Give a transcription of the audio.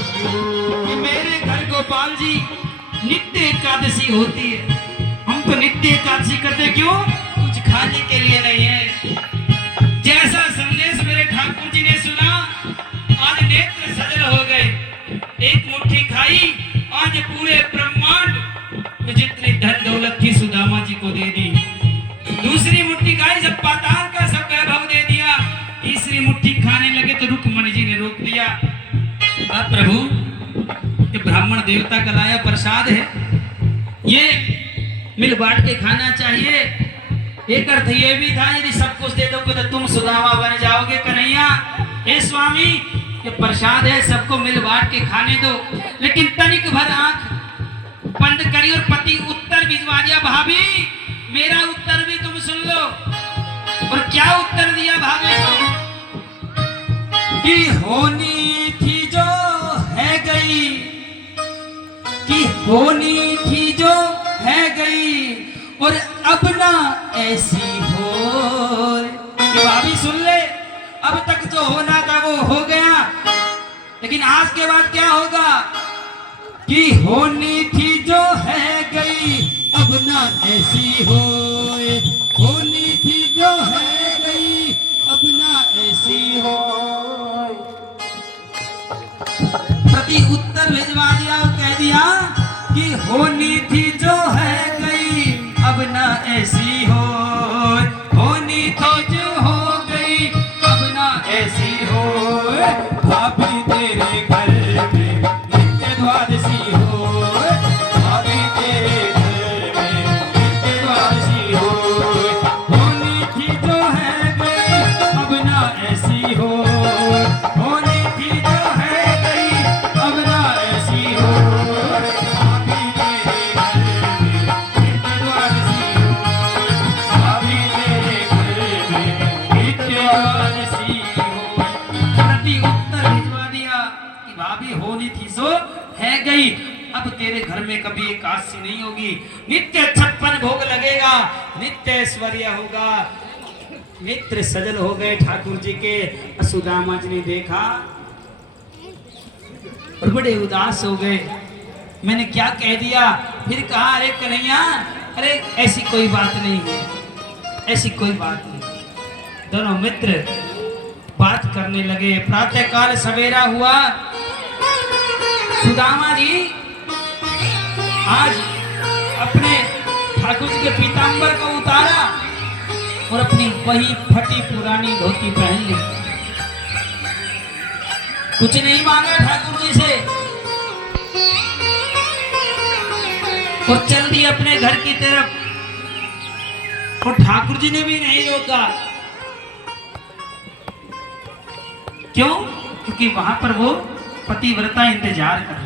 कि मेरे घर गोपाल जी नित्य एकादशी होती है। हम तो नित्य एकादशी करते क्यों? कुछ खाने के लिए नहीं है। जैसा संदेश मेरे ठाकुर जी ने सुना, आज नेत्र सजल हो गए। एक मुट्ठी खाई, आज पूरे ब्रह्मांड में जितनी धन दौलत थी सुदामा जी को दे दी। दूसरी मुट्ठी खाई, जब पाताल का सब वैभव दे दिया। तीसरी मुट्ठी खाने लगे तो रुक्मणी जी ने रोक दिया। अब प्रभु, ये ब्राह्मण देवता का लाया प्रसाद है, ये मिल बांट के खाना चाहिए। एक अर्थ ये भी था, यदि सब कुछ दे दोगे तो तुम सुदामा बन जाओगे कन्हैया। हे स्वामी, ये प्रसाद है, सबको मिल बांट के खाने दो। लेकिन तनिक भर आंख बंद करी और पति उत्तर भिजवा दिया, भाभी मेरा उत्तर भी तुम सुन लो। और क्या उत्तर दिया भाभी को? कि होनी थी जो है गई, कि होनी थी जो है गई, और अब ना ऐसी हो। ये भाभी सुन ले, अब तक जो होना था वो हो गया, लेकिन आज के बाद क्या होगा? कि होनी थी जो है गई, अब ना ऐसी हो। होनी थी जो है गई, अब ना ऐसी हो। प्रति उत्तर भिजवा दिया और कह दिया कि होनी थी जो है गई, अब ना ऐसी हो। होनी तो जो हो गई, अब ना ऐसी हो। भाभी तेरे घर में नित्य द्वादशी हो, भाभी तेरे घर में नित्य द्वादशी हो। होनी थी जो है गई, अब ना ऐसी हो। होनी थी जो है गई, अब ना ऐसी हो। भाभी तेरे घर में नित्य द्वादशी हो, भाभी तेरे घर में नित्य द्वादशी हो। प्रति उत्तर भिजवा दिया कि भाभी होनी थी सो है गई, अब तेरे घर में कभी एकादशी नहीं होगी। नित्य 56 भोग लगेगा, नित्य ऐश्वर्य होगा। नेत्र सजल हो गए ठाकुर जी के। सुदामा जी ने देखा और बड़े उदास हो गए। मैंने क्या कह दिया? फिर कहा, अरे कन्हैया, अरे ऐसी कोई बात नहीं है, ऐसी कोई बात नहीं। दोनों मित्र बात करने लगे। प्रातः काल सवेरा हुआ। सुदामा जी आज अपने ठाकुर जी के पीतांबर को उतारा और अपनी वही फटी पुरानी धोती पहन ली। कुछ नहीं मांगा ठाकुर जी से और चल दिए अपने घर की तरफ। और ठाकुर जी ने भी नहीं रोका। क्यों? क्योंकि वहां पर वो पतिव्रता इंतजार कर रही।